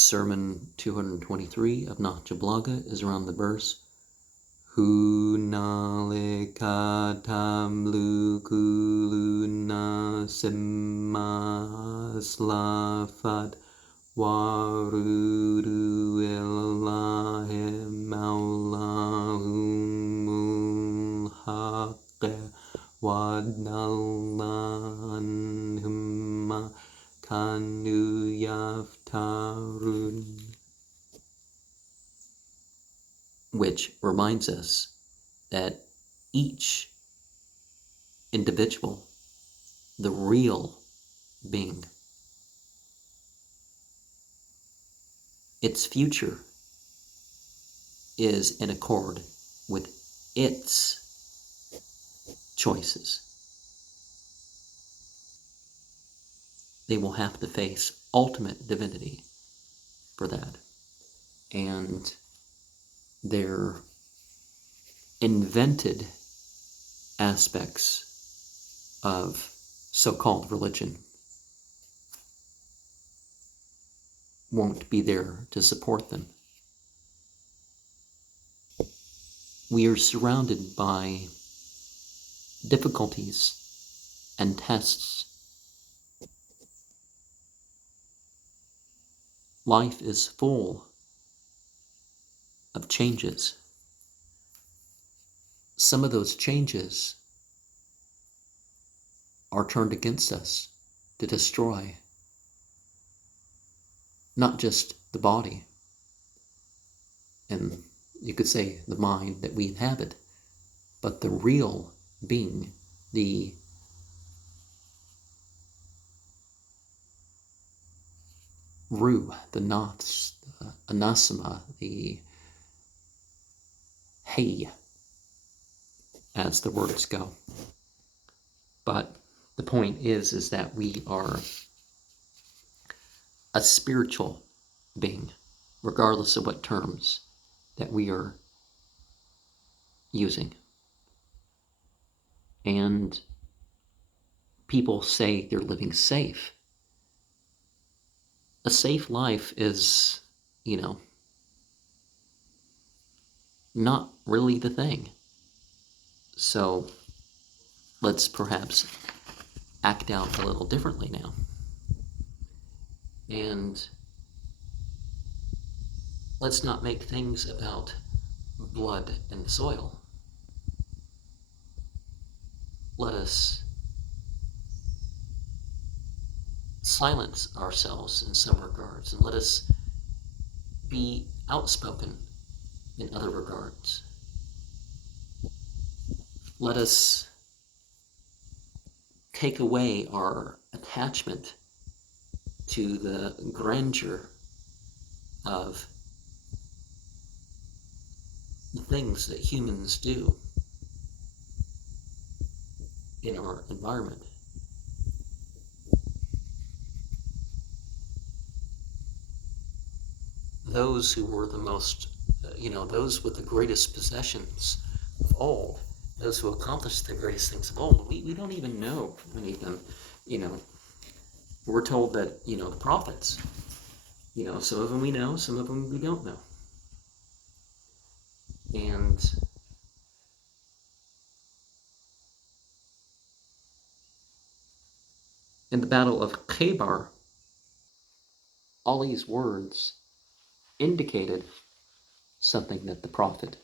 Sermon 223 of Nahjul Balaghah is around the verse Hunalikatam lukuluna semaslafat warudu ilahi maulahumul haqqa wadallanhumma kanu yaftarun, which reminds us that each individual, the real being, its future is in accord with its choices. They will have to face ultimate divinity for that. And their invented aspects of so-called religion won't be there to support them. We are surrounded by difficulties and tests. Life is full of changes. Some of those changes are turned against us to destroy not just the body, and you could say the mind that we inhabit, but the real being, the Ruh, the Nafs, the Anasama, the Hay, as the words go. But the point is that we are a spiritual being, regardless of what terms that we are using. And people say they're living safe. A safe life is, not really the thing. So let's perhaps act out a little differently now. And let's not make things about blood and soil. Let us silence ourselves in some regards, and let us be outspoken in other regards. Let us take away our attachment to the grandeur of the things that humans do in our environment. Those who were the most, those with the greatest possessions of old, those who accomplished the greatest things of old, we don't even know many of them. We're told that, the prophets, some of them we know, some of them we don't know. And in the Battle of Khaybar, all these words indicated something that the prophet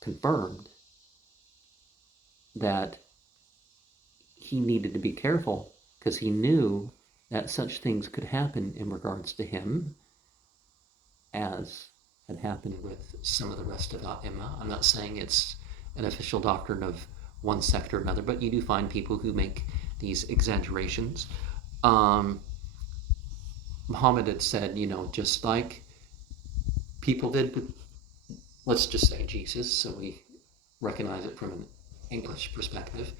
confirmed, that he needed to be careful because he knew that such things could happen in regards to him as had happened with some of the rest of A'imma. I'm not saying it's an official doctrine of one sect or another, but you do find people who make these exaggerations. Muhammad had said, just like people did with, let's just say Jesus, so we recognize it from an English perspective.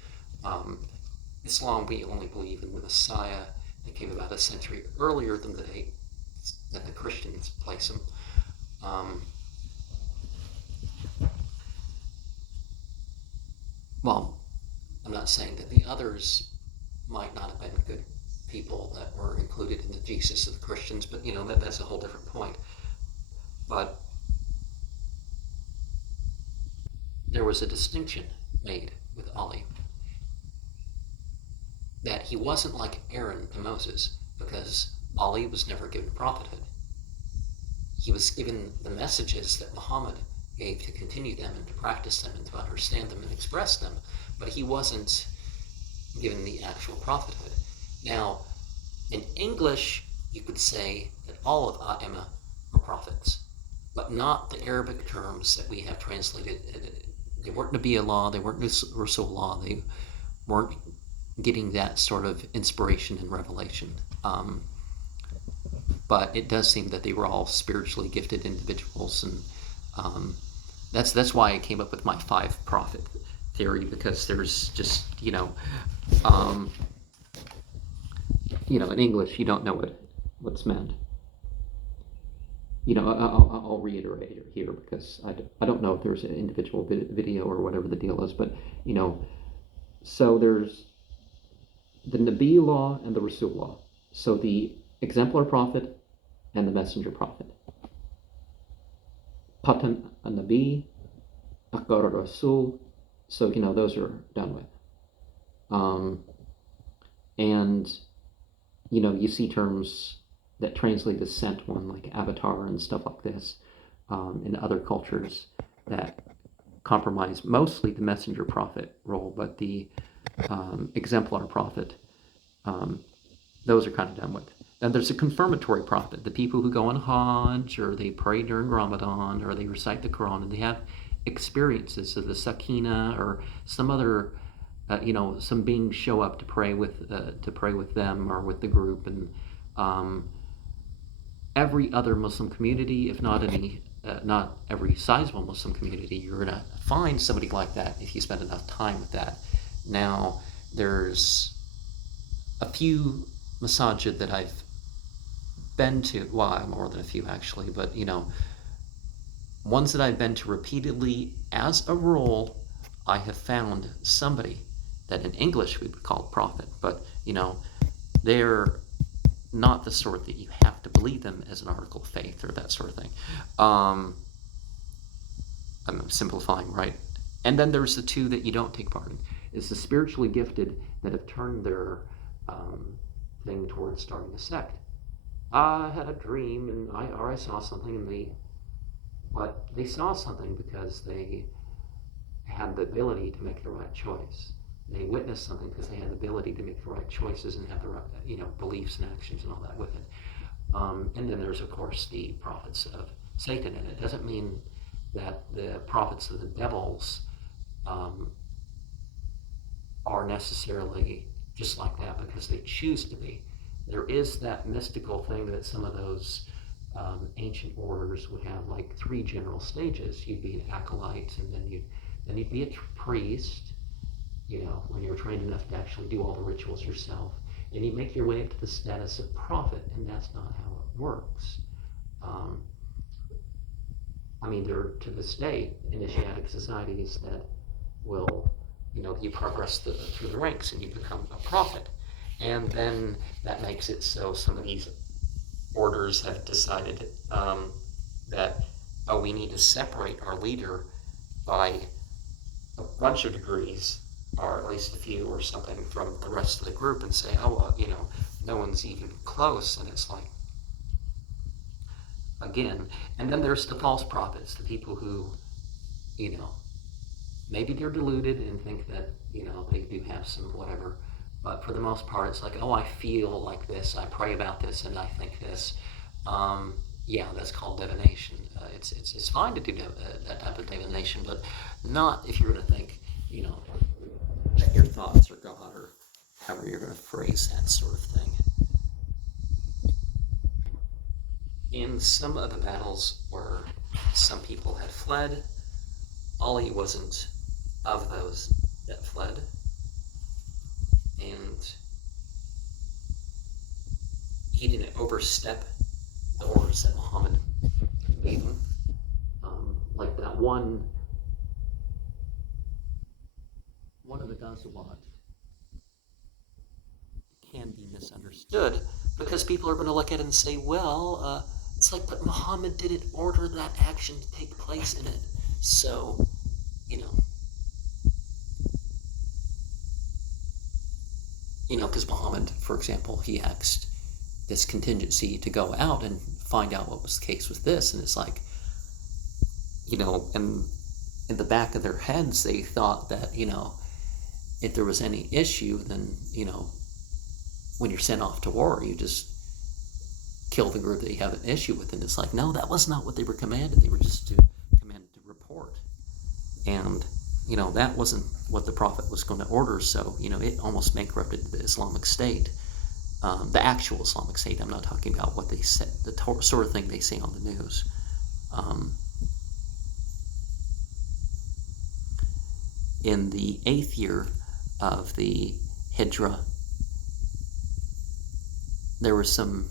Islam, we only believe in the Messiah that came about a century earlier than the date that the Christians place him. Well, I'm not saying that the others might not have been good people that were included in the Jesus of the Christians, but that's a whole different point. But there was a distinction made with Ali, that he wasn't like Aaron to Moses, because Ali was never given prophethood. He was given the messages that Muhammad gave to continue them and to practice them and to understand them and express them, but he wasn't given the actual prophethood. Now, in English, you could say that all of A'imah were prophets, but not the Arabic terms that we have translated. They weren't Nabiullah, they weren't Rasulullah, they weren't getting that sort of inspiration and revelation. But it does seem that they were all spiritually gifted individuals, and that's why I came up with my 5 prophet theory, because there's just in English you don't know what's meant. I'll reiterate it here, because I don't know if there's an individual video or whatever the deal is, but so there's the Nabiullah and the Rasulullah. So the exemplar prophet and the messenger prophet. Patan an-Nabi, Akbar Rasul. So those are done with. And you see terms that translate as sent one, like avatar and stuff like this, in other cultures that compromise mostly the messenger prophet role, but the exemplar prophet, those are kind of done with. Then there's a confirmatory prophet, the people who go on Hajj, or they pray during Ramadan, or they recite the Quran, and they have experiences of the Sakina or some other, some beings show up to pray with them or with the group, and every other Muslim community, if not not every sizable Muslim community, you're gonna find somebody like that if you spend enough time with that. Now, there's a few masajid that I've been to, well, more than a few actually, but ones that I've been to repeatedly, as a rule, I have found somebody that in English we would call a prophet, but they're not the sort that you have to believe them as an article of faith or that sort of thing. I'm simplifying, right? And then there's the 2 that you don't take part in. It's the spiritually gifted that have turned their thing towards starting a sect. I had a dream, and I saw something, but they saw something because they had the ability to make the right choice. They witnessed something because they had the ability to make the right choices and have the right, beliefs and actions and all that with it. And then there's, of course, the prophets of Satan, and it doesn't mean that the prophets of the devils are necessarily just like that because they choose to be. There is that mystical thing that some of those ancient orders would have, like 3 general stages. You'd be an acolyte, and then you'd be a priest, when you're trained enough to actually do all the rituals yourself, and you make your way up to the status of prophet, and that's not how it works. There are, to this day, initiatic societies that will, you progress through the ranks and you become a prophet. And then that makes it so some of these orders have decided that, we need to separate our leader by a bunch of degrees, or at least a few or something, from the rest of the group, and say, no one's even close. And it's like, again, and then there's the false prophets, the people who, maybe they're deluded and think that, they do have some whatever, but for the most part, it's like, I feel like this, I pray about this, and I think this. Yeah, that's called divination. It's fine to do that type of divination, but not if you're going to think, that your thoughts are God, or however you're going to phrase that sort of thing. In some of the battles where some people had fled, Ali wasn't of those that fled, and he didn't overstep the orders that Muhammad gave him. Like that one of the Ghazawat can be misunderstood because people are going to look at it and say, well, it's like, but Muhammad didn't order that action to take place in it. So, because Muhammad, for example, he asked this contingency to go out and find out what was the case with this, and it's like, and in the back of their heads, they thought that, if there was any issue, then, when you're sent off to war, you just kill the group that you have an issue with. And it's like, no, that was not what they were commanded. They were just commanded to report. And, that wasn't what the Prophet was going to order. So, it almost bankrupted the Islamic State, the actual Islamic State. I'm not talking about what they said, the sort of thing they say on the news. In the 8th year of the Hijrah, there were some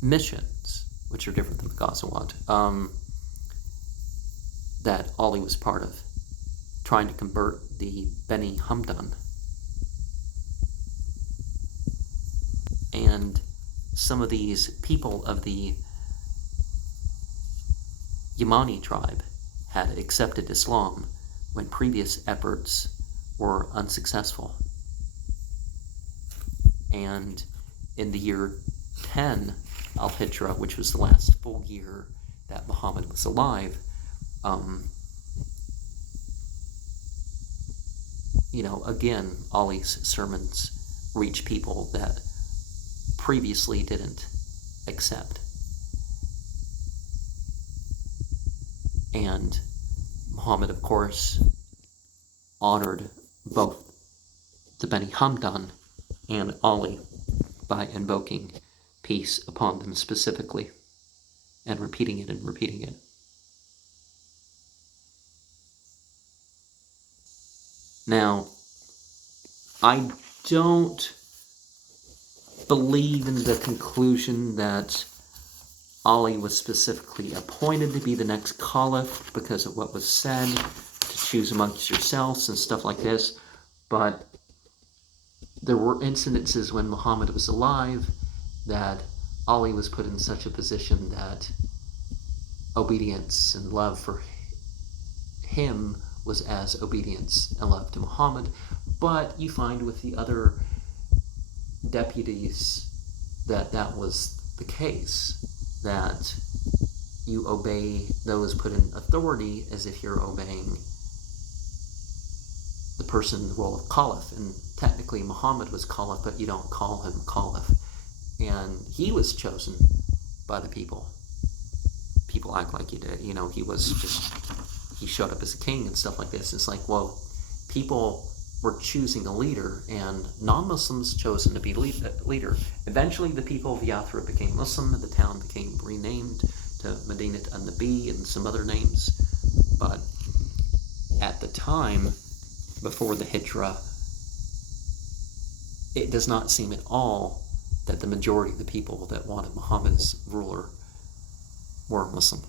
missions, which are different than the Ghazawat, that Ali was part of, trying to convert the Beni Hamdan. And some of these people of the Yamani tribe had accepted Islam when previous efforts were unsuccessful. And in the year 10 al-Hijrah, which was the last full year that Muhammad was alive, again, Ali's sermons reached people that previously didn't accept. And Muhammad, of course, honored both the Beni Hamdan and Ali by invoking peace upon them specifically and repeating it and repeating it. Now, I don't believe in the conclusion that Ali was specifically appointed to be the next caliph because of what was said, to choose amongst yourselves and stuff like this, but there were incidences when Muhammad was alive that Ali was put in such a position that obedience and love for him was as obedience and love to Muhammad. But you find with the other deputies that was the case, that you obey those put in authority as if you're obeying the person in the role of caliph. And technically Muhammad was caliph, but you don't call him caliph. And he was chosen by the people. People act like he did. He showed up as a king and stuff like this. It's like, well, people were choosing a leader, and non-Muslims chosen to be leader. Eventually, the people of Yathrib became Muslim, and the town became renamed to Medinat an-Nabi and some other names. But at the time, before the Hijrah, it does not seem at all that the majority of the people that wanted Muhammad's ruler were Muslim.